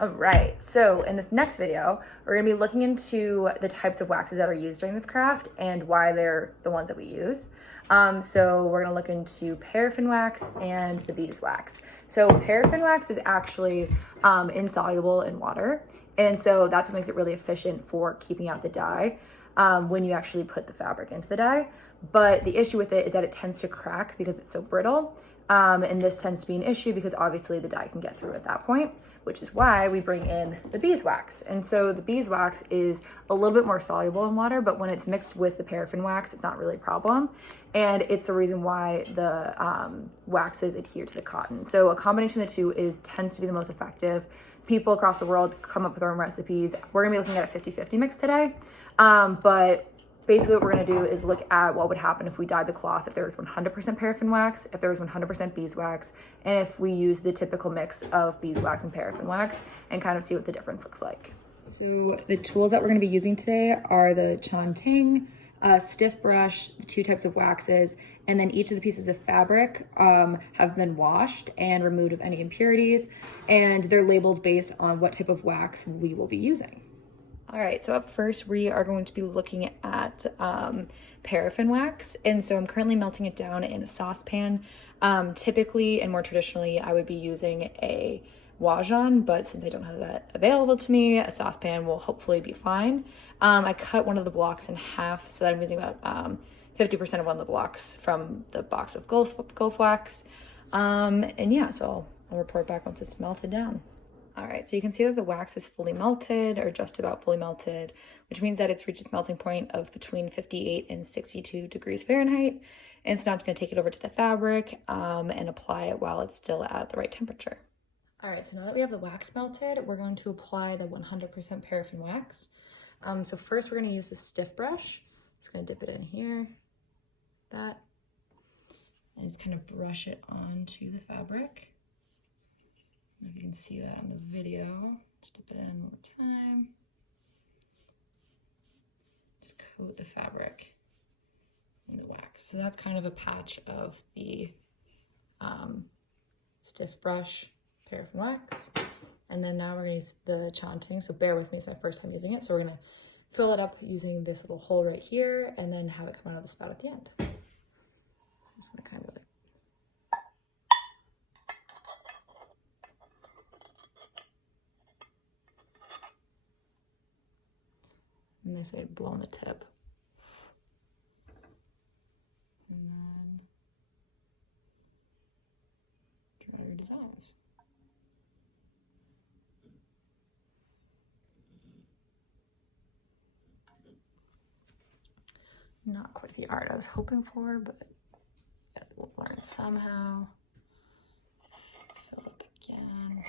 All right, so in this next video, we're gonna be looking into the types of waxes that are used during this craft and why they're the ones that we use. So we're gonna look into paraffin wax and the beeswax. So paraffin wax is actually insoluble in water. And so that's what makes it really efficient for keeping out the dye when you actually put the fabric into the dye. But the issue with it is that it tends to crack because it's so brittle. And this tends to be an issue because obviously the dye can get through at that point, which is why we bring in the beeswax. And so the beeswax is a little bit more soluble in water, but when it's mixed with the paraffin wax, it's not really a problem. And it's the reason why the waxes adhere to the cotton. So a combination of the two tends to be the most effective. People across the world come up with their own recipes. We're gonna be looking at a 50-50 mix today. But basically what we're gonna do is look at what would happen if we dyed the cloth, if there was 100% paraffin wax, if there was 100% beeswax, and if we use the typical mix of beeswax and paraffin wax, and kind of see what the difference looks like. So the tools that we're gonna be using today are the Chanteng, stiff brush, the two types of waxes, and then each of the pieces of fabric have been washed and removed of any impurities, and they're labeled based on what type of wax we will be using. All right, so up first, we are going to be looking at paraffin wax. And so I'm currently melting it down in a saucepan. Typically and more traditionally, I would be using a Wajan, but since I don't have that available to me, a saucepan will hopefully be fine. I cut one of the blocks in half so that I'm using about 50% of one of the blocks from the box of Gulf wax. And yeah, so I'll report back once it's melted down. All right, so you can see that the wax is fully melted or just about fully melted, which means that it's reached its melting point of between 58 and 62 degrees Fahrenheit. And so now it's gonna take it over to the fabric and apply it while it's still at the right temperature. All right, so now that we have the wax melted, we're going to apply the 100% paraffin wax. So first we're gonna use the stiff brush. Just gonna dip it in here, and just kind of brush it onto the fabric. If you can see that on the video, just dip it in one more time. Just coat the fabric in the wax. So that's kind of a patch of the stiff brush paraffin wax. And then now we're gonna use the Chanteng. So bear with me, it's my first time using it. So we're gonna fill it up using this little hole right here and then have it come out of the spout at the end. So I'm just gonna kind of like and this way blow on the tip. And then draw your designs. Not quite the art I was hoping for, but we'll learn somehow. Fill up again.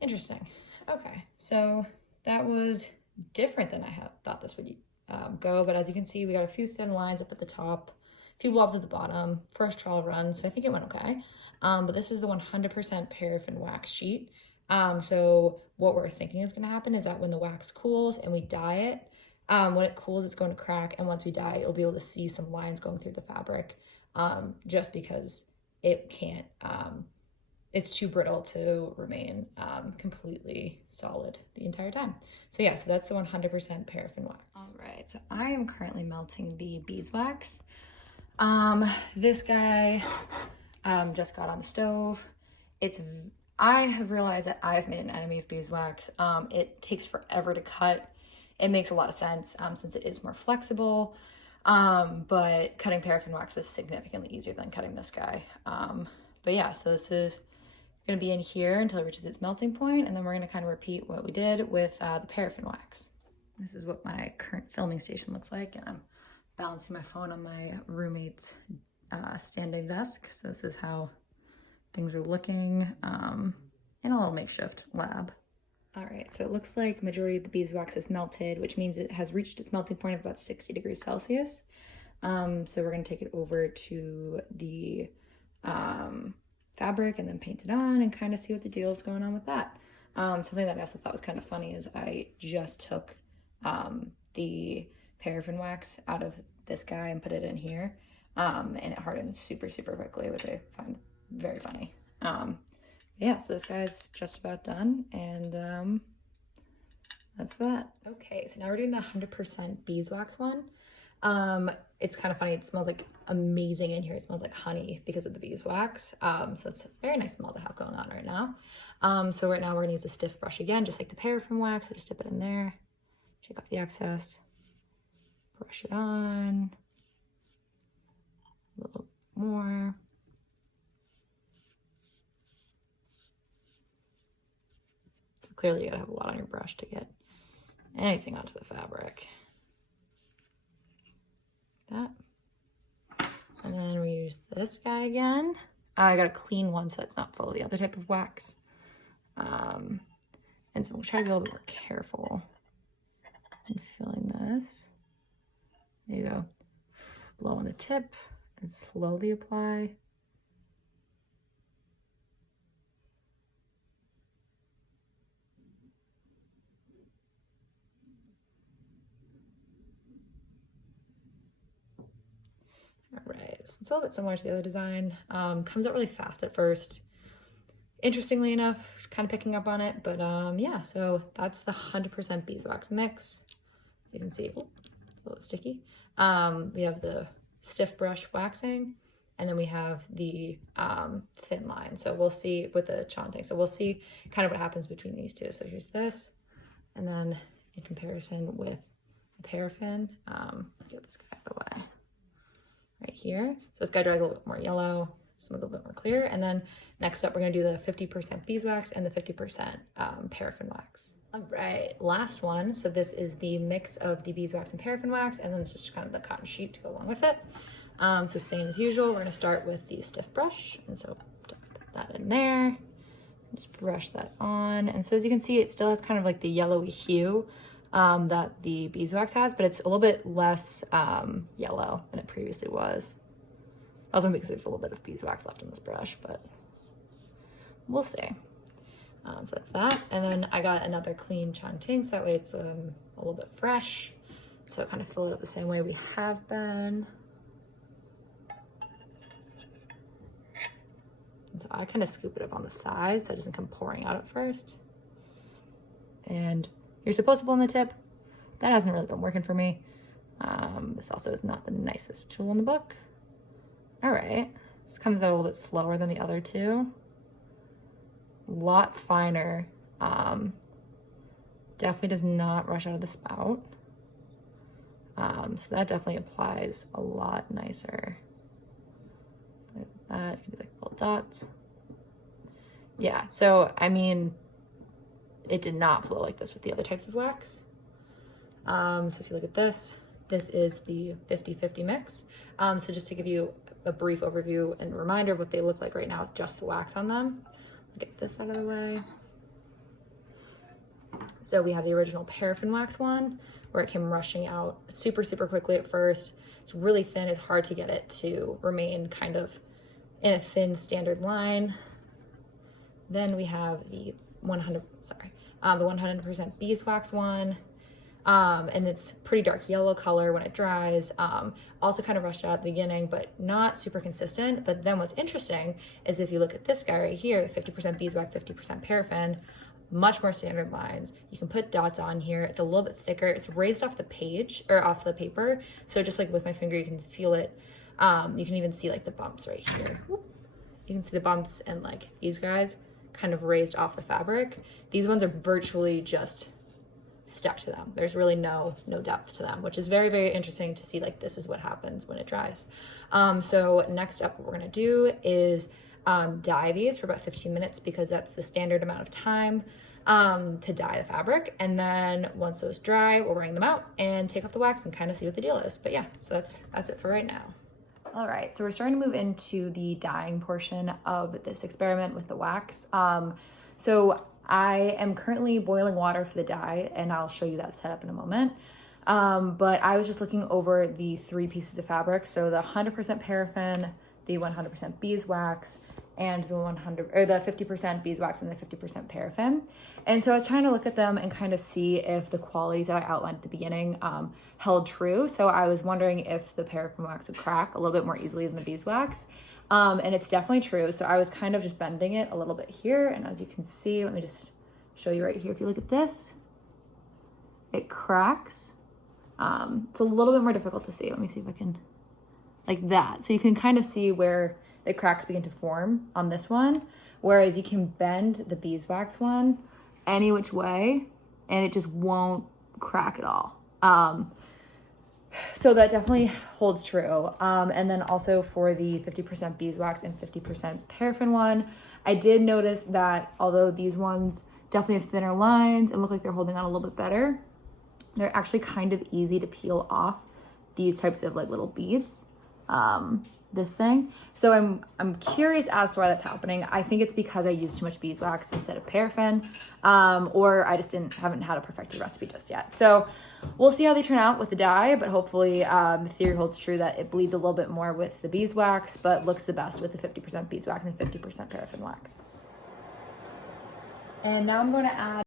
Interesting. Okay, so that was different than I thought this would go, but as you can see, we got a few thin lines up at the top, a few blobs at the bottom, first trial run, so I think it went okay. But this is the 100% paraffin wax sheet. So what we're thinking is gonna happen is that when the wax cools and we dye it, when it cools, it's going to crack, and once we dye, you'll be able to see some lines going through the fabric, just because it can't, it's too brittle to remain completely solid the entire time. So yeah, so that's the 100% paraffin wax. All right, so I am currently melting the beeswax. This guy just got on the stove. I have realized that I've made an enemy of beeswax. It takes forever to cut. It makes a lot of sense since it is more flexible, but cutting paraffin wax was significantly easier than cutting this guy. But yeah, so this is gonna be in here until it reaches its melting point, and then we're gonna kind of repeat what we did with the paraffin wax. This is what my current filming station looks like, and I'm balancing my phone on my roommate's standing desk. So this is how things are looking in a little makeshift lab. All right, so it looks like majority of the beeswax is melted, which means it has reached its melting point of about 60 degrees Celsius. So we're gonna take it over to the fabric and then paint it on and kind of see what the deal is going on with that. Something that I also thought was kind of funny is I just took the paraffin wax out of this guy and put it in here, and it hardens super, super quickly, which I find very funny. Yeah, so this guy's just about done, and that's that. Okay, so now we're doing the 100% beeswax one. It's kind of funny, it smells like amazing in here. It smells like honey because of the beeswax. So it's a very nice smell to have going on right now. So right now we're gonna use a stiff brush again, just like the paraffin wax. So just dip it in there, shake off the excess, brush it on, a little more. So clearly you gotta have a lot on your brush to get anything onto the fabric. That. And then we use this guy again. I got a clean one so it's not full of the other type of wax. And so we'll try to be a little bit more careful in filling this. There you go. Blow on the tip and slowly apply. All right, so it's a little bit similar to the other design. Comes out really fast at first. Interestingly enough, kind of picking up on it, but yeah, so that's the 100% beeswax mix. As you can see, it's a little sticky. We have the stiff brush waxing, and then we have the thin line. So we'll see with the chanting. So we'll see kind of what happens between these two. So here's this, and then in comparison with the paraffin, get this guy out of the way. Right here. So this guy dries a little bit more yellow, this one's a little bit more clear. And then next up, we're gonna do the 50% beeswax and the 50% paraffin wax. All right, last one. So this is the mix of the beeswax and paraffin wax, and then it's just kind of the cotton sheet to go along with it. So same as usual, we're gonna start with the stiff brush. And so put that in there, just brush that on. And so as you can see, it still has kind of like the yellowy hue that the beeswax has, but it's a little bit less yellow than it previously was. Also because there's a little bit of beeswax left in this brush, but we'll see. So that's that. And then I got another clean chanting, so that way it's a little bit fresh. So kind of fill it up the same way we have been. And so I kind of scoop it up on the sides so it doesn't come pouring out at first. And you're supposed to pull on the tip. That hasn't really been working for me. This also is not the nicest tool in the book. All right, this comes out a little bit slower than the other two. A lot finer. Definitely does not rush out of the spout. So that definitely applies a lot nicer. Like that, you can do like little dots. Yeah, so I mean, it did not flow like this with the other types of wax. So if you look at this, this is the 50-50 mix. So just to give you a brief overview and reminder of what they look like right now with just the wax on them. Get this out of the way. So we have the original paraffin wax one where it came rushing out super, super quickly at first. It's really thin, it's hard to get it to remain kind of in a thin standard line. Then we have the 100% beeswax one. And it's pretty dark yellow color when it dries. Also kind of rushed out at the beginning, but not super consistent. But then what's interesting is if you look at this guy right here, the 50% beeswax, 50% paraffin, much more standard lines. You can put dots on here. It's a little bit thicker. It's raised off the page or off the paper. So just like with my finger, you can feel it. You can even see like the bumps right here. You can see the bumps and like these guys kind of raised off the fabric. These ones are virtually just stuck to them. There's really no depth to them, which is very, very interesting to see like this is what happens when it dries. So next up, what we're gonna do is dye these for about 15 minutes because that's the standard amount of time to dye the fabric. And then once those dry, we'll wring them out and take off the wax and kind of see what the deal is. But yeah, so that's it for right now. All right, so we're starting to move into the dyeing portion of this experiment with the wax. So I am currently boiling water for the dye, and I'll show you that setup in a moment. But I was just looking over the 3 pieces of fabric. So the 100% paraffin, the 100% beeswax, and the 50% beeswax and the 50% paraffin. And so I was trying to look at them and kind of see if the qualities that I outlined at the beginning held true. So I was wondering if the paraffin wax would crack a little bit more easily than the beeswax. And it's definitely true. So I was kind of just bending it a little bit here. And as you can see, let me just show you right here. If you look at this, it cracks. It's a little bit more difficult to see. Let me see if I can, like that. So you can kind of see where the cracks begin to form on this one. Whereas you can bend the beeswax one any which way and it just won't crack at all. So that definitely holds true. And then also for the 50% beeswax and 50% paraffin one, I did notice that although these ones definitely have thinner lines and look like they're holding on a little bit better, they're actually kind of easy to peel off these types of like little beads, this thing. So I'm curious as to why that's happening. I think it's because I used too much beeswax instead of paraffin, or I just haven't had a perfected recipe just yet. So we'll see how they turn out with the dye, but hopefully the theory holds true that it bleeds a little bit more with the beeswax, but looks the best with the 50% beeswax and 50% paraffin wax. And now I'm going to add